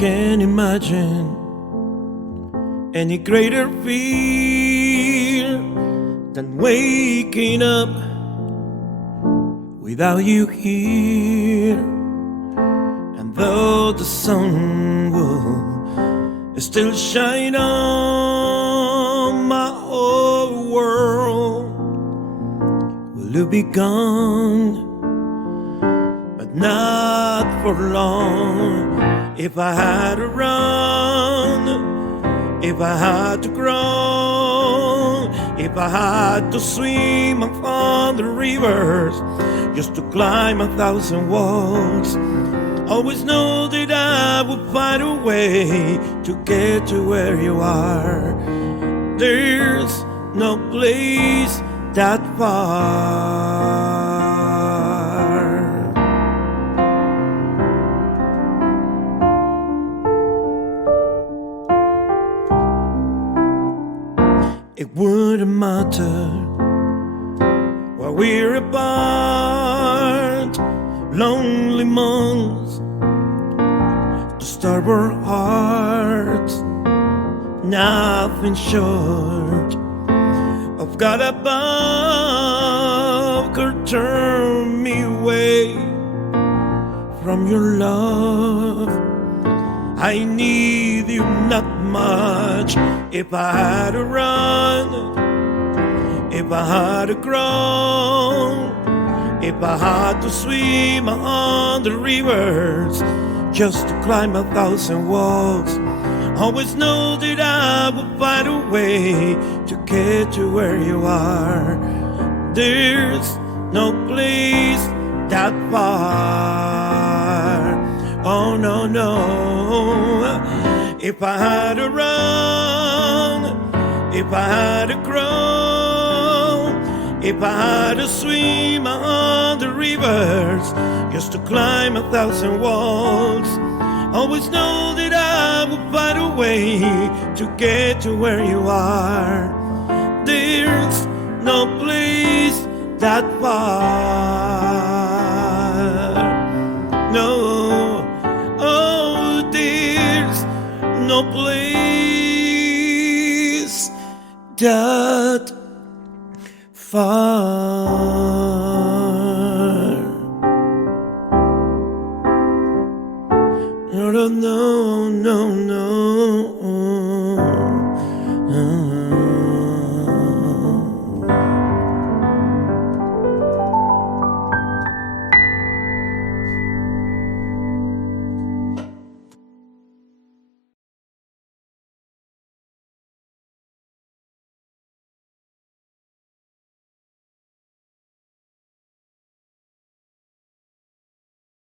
can't imagine any greater fear than waking up without you here. And though the sun will still shine on my whole world, will you be gone? But not for long. If I had to run, if I had to grow, if I had to swim upon the rivers just to climb 1,000 walls, always know that I would find a way to get to where you are. There's no place that far. It wouldn't matter while we're apart, lonely months to starve our hearts, nothing short of God above could turn me away from your love. I need you not much. If I had to run, if I had to grow, if I had to swim on the rivers just to climb 1,000 walls, always know that I would find a way to get to where you are. There's no place that far. Oh no, no. If I had to run, if I had to grow, if I had to swim on the rivers just to climb 1,000 walls, always know that I would find a way to get to where you are. There's no place that far. No. Oh, there's no place that far. No, no, no, no.